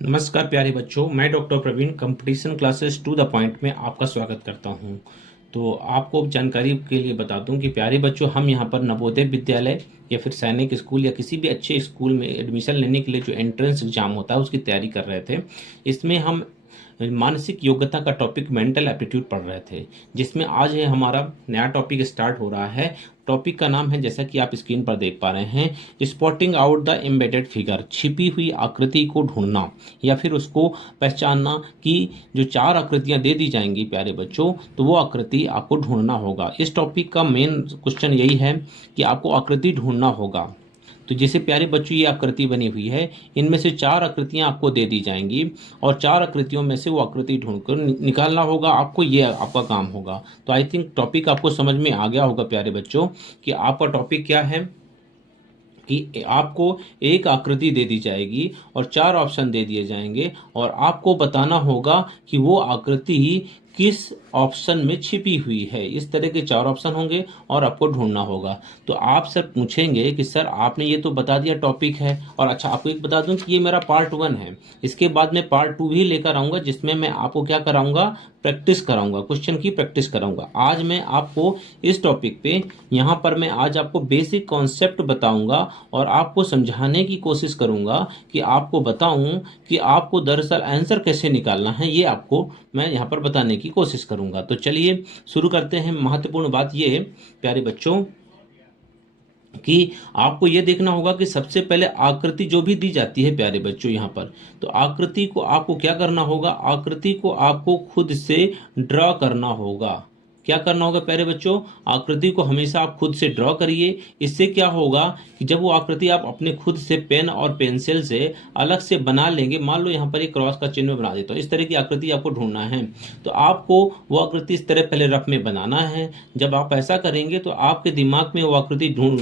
नमस्कार प्यारे बच्चों, मैं doctor Praveen competition classes to the point में आपका स्वागत करता हूं। तो आपको जानकारी के लिए बता दूं कि प्यारे बच्चों, हम यहां पर नवोदय विद्यालय या फिर सैनिक स्कूल या किसी भी अच्छे स्कूल में एडमिशन लेने के लिए जो एंट्रेंस एग्जाम होता है उसकी तैयारी कर रहे थे। इसमें हम मानसिक योग्यता का टॉपिक मेंटल एप्टीट्यूड पढ़ रहे थे, जिसमें आज है हमारा नया टॉपिक स्टार्ट हो रहा है। टॉपिक का नाम है, जैसा कि आप स्क्रीन पर देख पा रहे हैं, spotting out the embedded figure, छिपी हुई आकृति को ढूंढना या फिर उसको पहचानना कि जो चार आकृतियां दे दी जाएंगी प्यारे बच्चों, तो वो आकृति आपको ढूंढना होगा। इस टॉपिक का मेन क्वेश्चन यही है कि आपको आकृति ढूंढना होगा। तो जैसे प्यारे बच्चों ये आकृति बनी हुई है, इनमें से चार आकृतियां आपको दे दी जाएंगी और चार आकृतियों में से वो आकृति ढूंढकर निकालना होगा आपको, ये आपका काम होगा। तो आई थिंक टॉपिक आपको समझ में आ गया होगा प्यारे बच्चों कि आपका टॉपिक क्या है। कि आपको एक आकृति दे दी जाएगी और चार ऑप्शन दे दिए जाएंगे और आपको बताना होगा कि वो आकृति किस ऑप्शन में छिपी हुई है। इस तरह के चार ऑप्शन होंगे और आपको ढूंढना होगा। तो आप सर पूछेंगे कि सर आपने ये तो बता दिया टॉपिक है, और अच्छा आपको एक बता दूं कि ये मेरा पार्ट 1 है। इसके बाद मैं पार्ट 2 भी लेकर आऊंगा, जिसमें मैं आपको क्या कराऊंगा, प्रैक्टिस कराऊंगा, क्वेश्चन की प्रैक्टिस कराऊंगा। आज मैं आपको इस टॉपिक पे यहाँ पर मैं आज आपको बेसिक कॉन्सेप्ट बताऊंगा और आपको समझाने की कोशिश करूंगा कि आपको बताऊं कि आपको दरअसल आंसर कैसे निकालना है, ये आपको मैं यहाँ पर बताने की कोशिश करूंगा। तो चलिए शुरू करते हैं। महत्वपूर्ण बात ये है प्यारे बच्चों कि आपको यह देखना होगा कि सबसे पहले आकृति जो भी दी जाती है प्यारे बच्चों यहाँ पर, तो आकृति को आपको क्या करना होगा, आकृति को आपको खुद से ड्रा करना होगा। क्या करना होगा प्यारे बच्चों, आकृति को हमेशा आप खुद से ड्रॉ करिए। इससे क्या होगा कि जब वो आकृति आप अपने खुद से पेन और पेंसिल से अलग से बना लेंगे, मान लो यहाँ पर एक क्रॉस का चिन्ह बना देता हूँ, इस तरह की आकृति आपको ढूंढना है, तो आपको वो आकृति इस तरह पहले रफ में बनाना है। जब आप ऐसा करेंगे तो आपके दिमाग में वो आकृति ढूंढ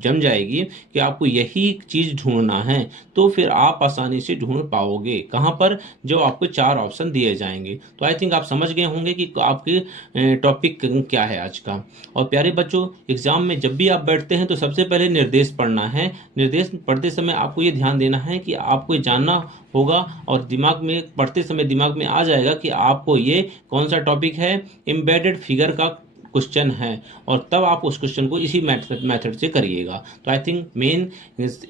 जम जाएगी कि आपको यही चीज ढूंढना है, तो फिर आप आसानी से ढूंढ पाओगे। कहाँ पर, जो आपको चार ऑप्शन दिए जाएंगे। तो आई थिंक आप समझ गए होंगे कि आपके टॉपिक क्या है आज का। और प्यारे बच्चों, एग्जाम में जब भी आप बैठते हैं तो सबसे पहले निर्देश पढ़ना है। निर्देश पढ़ते समय आपको ये ध्यान देना है कि आपको ये जानना होगा और दिमाग में पढ़ते समय दिमाग में आ जाएगा कि आपको ये कौन सा टॉपिक है, एम्बेडेड फिगर का क्वेश्चन है, और तब आप उस क्वेश्चन को इसी मेथड से करिएगा। तो आई थिंक मेन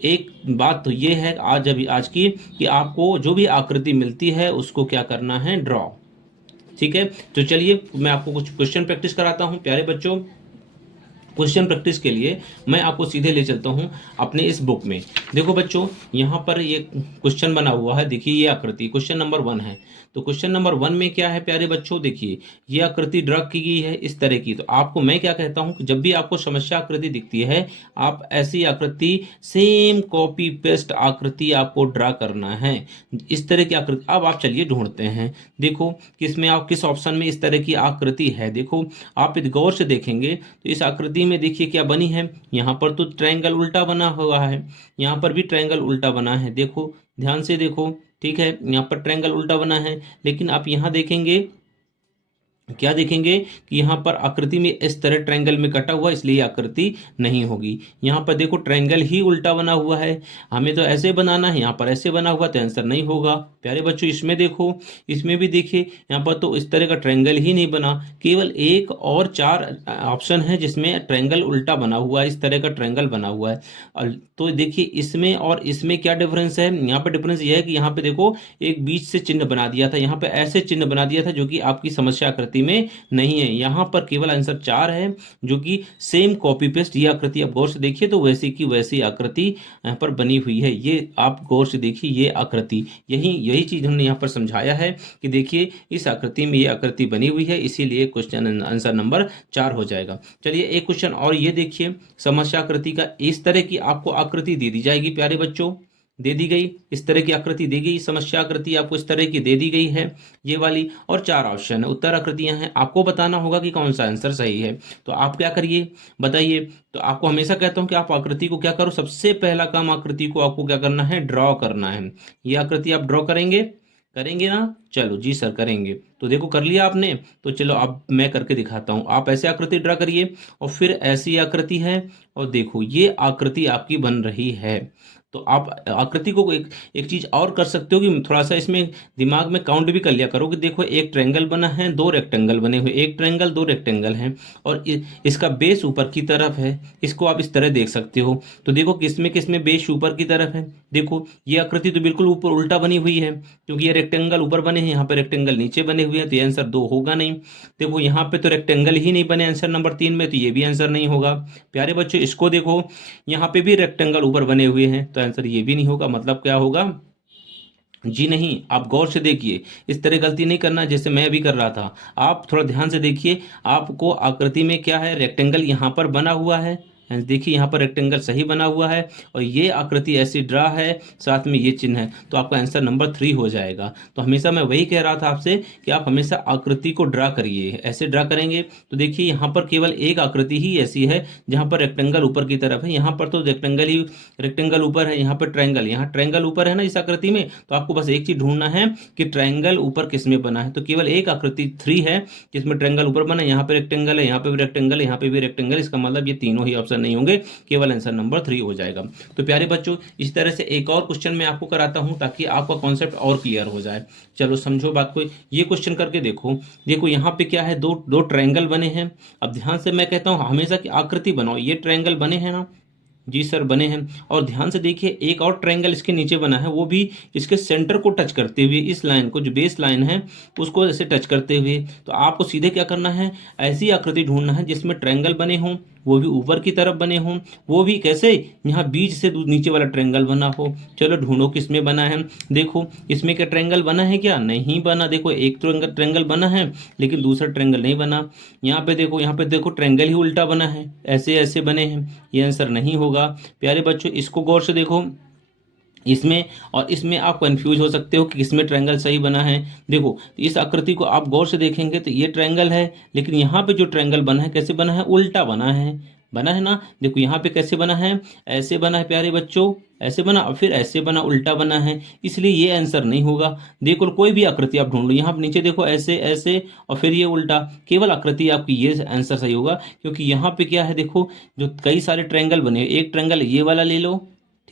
एक बात तो ये है आज की कि आपको जो भी आकृति मिलती है उसको क्या करना है, ड्रॉ। ठीक है, तो चलिए मैं आपको कुछ क्वेश्चन प्रैक्टिस कराता हूं प्यारे बच्चों। क्वेश्चन प्रैक्टिस के लिए मैं आपको सीधे ले चलता हूं अपने इस बुक में। देखो बच्चों, यहाँ पर ये क्वेश्चन बना हुआ है, देखिए ये आकृति क्वेश्चन नंबर 1 है। तो क्वेश्चन नंबर 1 में क्या है प्यारे बच्चों, देखिए ये आकृति ड्रा की गई है इस तरह की। तो आपको मैं क्या कहता हूं कि जब भी आपको समस्या आकृति दिखती है, आप ऐसी आकृति सेम कॉपी पेस्ट आकृति आपको ड्रा करना है, इस तरह की आकृति। अब आप चलिए ढूंढते हैं, देखो किसमें आप किस ऑप्शन में इस तरह की आकृति है। देखो आप गौर से देखेंगे तो इस आकृति में देखिए क्या बनी है, यहाँ पर तो ट्रायंगल उल्टा बना हुआ है, यहाँ पर भी ट्रायंगल उल्टा बना है। देखो ध्यान से देखो, ठीक है, यहाँ पर ट्रायंगल उल्टा बना है, लेकिन आप यहाँ देखेंगे क्या देखेंगे कि यहाँ पर आकृति में इस तरह ट्रायंगल में कटा हुआ, इसलिए आकृति नहीं होगी। यहाँ पर देखो ट्रायंगल ही उल्टा बना हुआ है, हमें तो ऐसे बनाना है, यहाँ पर ऐसे बना हुआ, तो आंसर नहीं होगा। प्यारे बच्चों इसमें देखो, इसमें भी देखिए यहाँ पर तो इस तरह का ट्रायंगल ही नहीं बना, केवल एक और चार ऑप्शन है जिसमें ट्रायंगल उल्टा बना हुआ है, इस तरह का ट्रायंगल बना हुआ है। तो देखिए इसमें और इसमें क्या डिफरेंस है, यहाँ पर डिफरेंस यह है कि यहाँ पे देखो एक बीच से चिन्ह बना दिया था, यहाँ पे ऐसे चिन्ह बना दिया था, जो कि आपकी समस्या आकृति में नहीं है। यहाँ पर केवल आंसर 4 है, जो कि सेम कॉपी पेस्ट। ये आकृति आप गौर से देखिए तो वैसी की वैसी आकृति यहाँ पर बनी हुई है। ये आप गौर से देखिए, ये आकृति यही चीज हमने यहाँ पर समझाया है कि देखिए इस आकृति में ये आकृति बनी हुई है, इसीलिए क्वेश्चन आंसर नंबर 4 हो जाएगा। चलिए एक क्वेश्चन और ये देखिए, समस्या आकृति का इस तरह की आपको आकृति दे दी जाएगी प्यारे बच्चों, दे दी गई इस तरह की आकृति दी गई, समस्या आकृति आपको इस तरह की दे दी गई है ये वाली, और 4 ऑप्शन है, उत्तर आकृतियां हैं। आपको बताना होगा कि कौन सा आंसर सही है। तो आप क्या करिए बताइए। तो आपको हमेशा कहता हूं कि आप आकृति को क्या करो, सबसे पहला काम आकृति को आपको क्या करना है, ड्रॉ करना है। ये आकृति आप ड्रॉ करेंगे ना, चलो जी सर करेंगे। तो देखो कर लिया आपने, तो चलो अब मैं करके दिखाता हूं। आप ऐसे आकृति ड्रा करिए और फिर ऐसी आकृति है, और देखो ये आकृति आपकी बन रही है। तो आप आकृति को एक एक चीज और कर सकते हो कि थोड़ा सा इसमें दिमाग में काउंट भी कर लिया करो कि देखो एक ट्रायंगल बना है, दो रेक्टेंगल बने हुए, एक ट्रायंगल दो रेक्टेंगल हैं, और इसका बेस ऊपर की तरफ है। इसको आप इस तरह देख सकते हो। तो देखो किसमें किसमें बेस ऊपर की तरफ है। देखो ये आकृति तो बिल्कुल ऊपर उल्टा बनी हुई है, क्योंकि ये रेक्टेंगल ऊपर बने हैं, यहाँ पे रेक्टेंगल नीचे बने हुए हैं, तो ये आंसर 2 होगा नहीं। देखो यहाँ पे तो रेक्टेंगल ही नहीं बने आंसर नंबर 3 में, तो ये भी आंसर नहीं होगा। प्यारे बच्चों इसको देखो, यहाँ पे भी रेक्टेंगल ऊपर बने हुए हैं, तो आंसर ये भी नहीं होगा। मतलब क्या होगा? जी नहीं। आप गौर से देखिए, इस तरह गलती नहीं करना जैसे मैं अभी कर रहा था। आप थोड़ा ध्यान से देखिए, आपको आकृति में क्या है, रेक्टेंगल यहाँ पर बना हुआ है। देखिए यहाँ पर रेक्टेंगल सही बना हुआ है, और ये आकृति ऐसी ड्रा है, साथ में ये चिन्ह है, तो आपका आंसर नंबर 3 हो जाएगा। तो हमेशा मैं वही कह रहा था आपसे कि आप हमेशा आकृति को ड्रा करिए। ऐसे ड्रा करेंगे तो देखिए यहाँ पर केवल एक आकृति ही ऐसी है जहाँ पर रेक्टेंगल ऊपर की तरफ है। यहाँ पर तो रेक्टेंगल ऊपर है, यहाँ पर ट्रायंगल, यहाँ ट्रायंगल ऊपर है ना इस आकृति में। तो आपको बस एक चीज ढूंढना है कि ट्रायंगल ऊपर किस में बना है। तो केवल एक आकृति 3 है जिसमें ट्रायंगल ऊपर बना है। यहाँ पे रेक्टेंगल है, यहाँ पे भी रेक्टेंगल है, यहाँ पे भी रेक्टेंगल। इसका मतलब ये तीनों ही ऑप्शन नहीं होंगे, केवल आंसर नंबर 3 हो जाएगा। तो प्यारे बच्चों इस तरह से एक और क्वेश्चन मैं आपको कराता हूं ताकि आपका कॉन्सेप्ट और क्लियर हो जाए। चलो समझो बात को, ये क्वेश्चन करके देखो। देखो यहाँ पे क्या है, दो दो ट्रायंगल बने हैं। अब ध्यान से मैं कहता हूँ हमेशा की आकृति बनाओ। ये ट्रायंगल बने हैं ना? जी सर बने हैं। और ध्यान से देखिए एक और ट्रायंगल इसके नीचे बना है, वो भी इसके सेंटर को टच करते हुए, इस लाइन को जो बेस लाइन है उसको ऐसे टच करते हुए। तो आपको सीधे क्या करना है, ऐसी आकृति ढूंढना है जिसमें ट्रायंगल बने हों, वो भी ऊपर की तरफ बने हों, वो भी कैसे, यहाँ बीच से नीचे वाला ट्रायंगल बना हो। चलो ढूंढो किसमें बना है। देखो इसमें क्या ट्रायंगल बना है? क्या नहीं बना। देखो एक ट्रायंगल बना है लेकिन दूसरा ट्रायंगल नहीं बना। यहाँ पे देखो ट्रायंगल ही उल्टा बना है, ऐसे ऐसे बने हैं। ये आंसर नहीं होगा। प्यारे बच्चों इसको गौर से देखो, इसमें और इसमें आप कंफ्यूज हो सकते हो कि किसमें ट्रायंगल सही बना है। देखो इस आकृति को आप गौर से देखेंगे तो ये ट्रायंगल है, लेकिन यहाँ पे जो ट्रायंगल बना है कैसे बना है, उल्टा बना है ना। देखो यहाँ पे कैसे बना है, ऐसे बना है प्यारे बच्चों, ऐसे बना और फिर ऐसे बना, उल्टा बना है, इसलिए ये आंसर नहीं होगा। देखो कोई भी आकृति आप ढूंढ लो, यहाँ पे नीचे देखो ऐसे ऐसे और फिर ये उल्टा, केवल आकृति आपकी ये आंसर सही होगा। क्योंकि यहाँ पे क्या है, देखो जो कई सारे ट्रायंगल बने, एक ट्रायंगल ये वाला ले लो,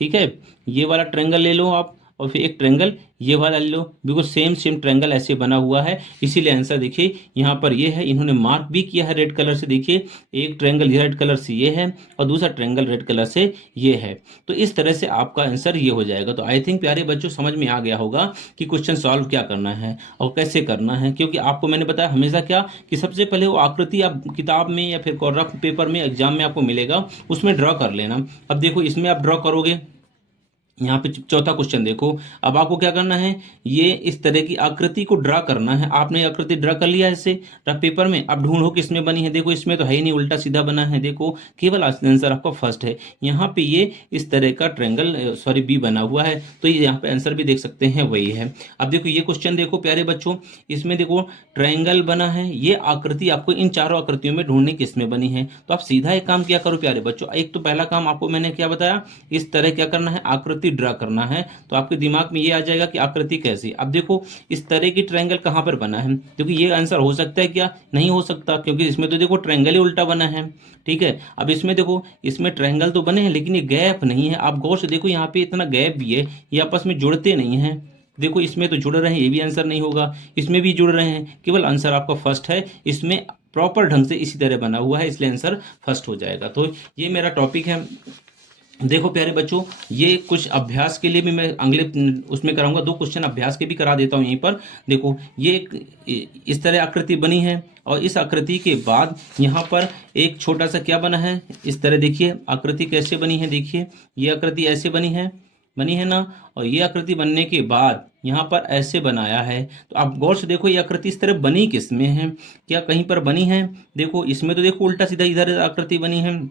ठीक है, ये वाला ट्रायंगल ले लो आप, और फिर एक ट्रायंगल ये वाला ले लो, बिल्कुल सेम सेम ट्रायंगल ऐसे बना हुआ है। इसीलिए आंसर देखिए यहाँ पर ये है, इन्होंने मार्क भी किया है रेड कलर से। देखिए एक ट्रायंगल रेड कलर से ये है और दूसरा ट्रायंगल रेड कलर से ये है। तो इस तरह से आपका आंसर ये हो जाएगा। तो आई थिंक प्यारे बच्चों समझ में आ गया होगा कि क्वेश्चन सॉल्व क्या करना है और कैसे करना है। क्योंकि आपको मैंने बताया हमेशा क्या कि सबसे पहले वो आकृति आप किताब में या फिर रफ पेपर में एग्जाम में आपको मिलेगा, उसमें ड्रॉ कर लेना। अब देखो इसमें आप ड्रॉ करोगे, यहाँ पे चौथा क्वेश्चन देखो। अब आपको क्या करना है, ये इस तरह की आकृति को ड्रा करना है। आपने आकृति ड्रा कर लिया है ऐसे रफ पेपर में। अब ढूंढो किसमें बनी है। देखो इसमें तो है ही नहीं, उल्टा सीधा बना है। देखो केवल आंसर आपका फर्स्ट है। यहाँ पे ये इस तरह का ट्रायंगल सॉरी बी बना हुआ है, तो ये यहाँ पे आंसर भी देख सकते हैं वही है। अब देखो ये क्वेश्चन देखो प्यारे बच्चों, इसमें देखो ट्रायंगल बना है, ये आकृति आपको इन चारों आकृतियों में ढूंढनी किसमें बनी है। तो आप सीधा एक काम क्या करो प्यारे बच्चों, एक तो पहला काम आपको मैंने क्या बताया, इस तरह क्या करना है, आकृति ड्रा करना है। तो आपके दिमाग में ये आ जाएगा कि आकृति कैसी। अब देखो इस तरह की ट्रायंगल कहां पर बना है। देखो ये आंसर हो सकता है क्या, नहीं हो सकता, क्योंकि इसमें तो देखो ट्रायंगल ही उल्टा बना है। ठीक है, अब इसमें देखो इसमें ट्रायंगल तो बने हैं लेकिन ये गैप नहीं है। आप गौर से देखो यहाँ पे इतना गैप भी है, ये आपस में जुड़ते नहीं है। देखो इसमें तो जुड़ रहे हैं, ये भी आंसर नहीं होगा। इसमें भी जुड़ रहे हैं, केवल आंसर आपका फर्स्ट है। इसमें प्रॉपर ढंग से इसी तरह बना हुआ है, इसलिए आंसर फर्स्ट हो जाएगा। तो ये मेरा टॉपिक है। देखो प्यारे बच्चों, ये कुछ अभ्यास के लिए भी मैं अगले उसमें कराऊंगा। 2 क्वेश्चन अभ्यास के भी करा देता हूं यहीं पर। देखो ये इस तरह आकृति बनी है और इस आकृति के बाद यहाँ पर एक छोटा सा क्या बना है, इस तरह देखिए आकृति कैसे बनी है। देखिए ये आकृति ऐसे बनी है ना, और ये आकृति बनने के बाद यहाँ पर ऐसे बनाया है। तो आप गौर से देखो ये आकृति इस तरह बनी किस में है, क्या कहीं पर बनी है। देखो इसमें तो देखो उल्टा सीधा इधर आकृति बनी है।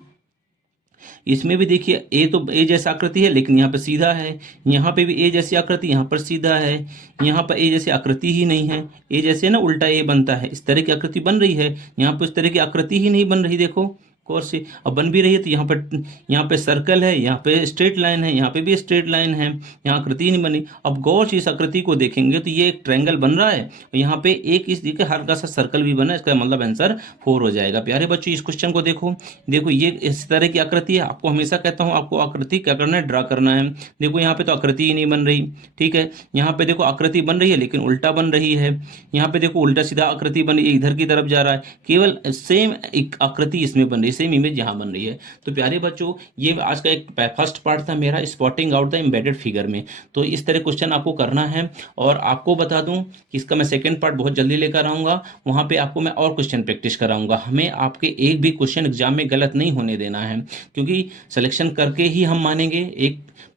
इसमें भी देखिए ए तो ए जैसा आकृति है लेकिन यहाँ पर सीधा है। यहाँ पे भी ए जैसी आकृति, यहाँ पर सीधा है। यहाँ पर ए जैसी आकृति ही नहीं है, ए जैसे ना उल्टा ए बनता है, इस तरह की आकृति बन रही है। यहाँ पर इस तरह की आकृति ही नहीं बन रही। देखो कोर्स से अब बन भी रही है, तो यहाँ पे सर्कल है, यहाँ पे स्ट्रेट लाइन है, यहाँ पे भी स्ट्रेट लाइन है, यहाँ आकृति नहीं बनी। अब गौर से इस आकृति को देखेंगे तो ये एक ट्रायंगल बन रहा है, यहाँ पे एक इस दिखे हल्का सा सर्कल भी बना है, इसका मतलब आंसर 4 हो जाएगा। प्यारे बच्चों, इस क्वेश्चन को देखो, देखो ये इस तरह की आकृति है। आपको हमेशा कहता हूँ आपको आकृति क्या करना है, ड्रा करना है। देखो यहाँ पे तो आकृति ही नहीं बन रही, ठीक है। यहाँ पे देखो आकृति बन रही है लेकिन उल्टा बन रही है। यहाँ पे देखो उल्टा सीधा आकृति बन रही है, इधर की तरफ जा रहा है। केवल सेम एक आकृति इसमें बन रही है, सेम इमेज यहाँ बन रही है। तो प्यारे बच्चों, ये आज का एक फर्स्ट पार्ट था मेरा, spotting out the embedded figure में। तो इस तरह क्वेश्चन आपको करना है। और आपको बता दूं कि इसका मैं सेकंड पार्ट बहुत जल्दी लेकर आऊँगा, वहाँ पे आपको मैं और क्वेश्चन प्रैक्टिस कराऊंगा। हमें आपके एक भी क्वेश्चन एग्जाम में गलत नहीं होने देना है, क्योंकि सिलेक्शन करके ही हम मानेंगे।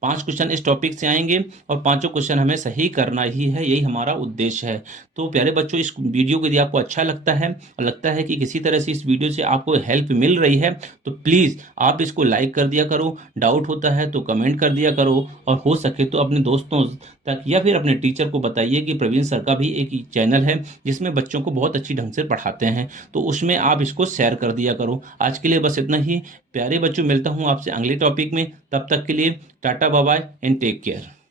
5 क्वेश्चन इस टॉपिक से आएंगे और 5 क्वेश्चन हमें सही करना ही है, यही हमारा उद्देश्य है। तो प्यारे बच्चों, इस वीडियो को यदि आपको अच्छा लगता है और लगता है कि किसी तरह से इस वीडियो से आपको हेल्प मिल रही है, तो प्लीज़ आप इसको लाइक कर दिया करो। डाउट होता है तो कमेंट कर दिया करो, और हो सके तो अपने दोस्तों तक या फिर अपने टीचर को बताइए कि प्रवीण सर का भी एक चैनल है जिसमें बच्चों को बहुत अच्छी ढंग से पढ़ाते हैं, तो उसमें आप इसको शेयर कर दिया करो। आज के लिए बस इतना ही। प्यारे बच्चों, मिलता हूँ आपसे अगले टॉपिक में। तब तक के लिए tata bye bye and take care.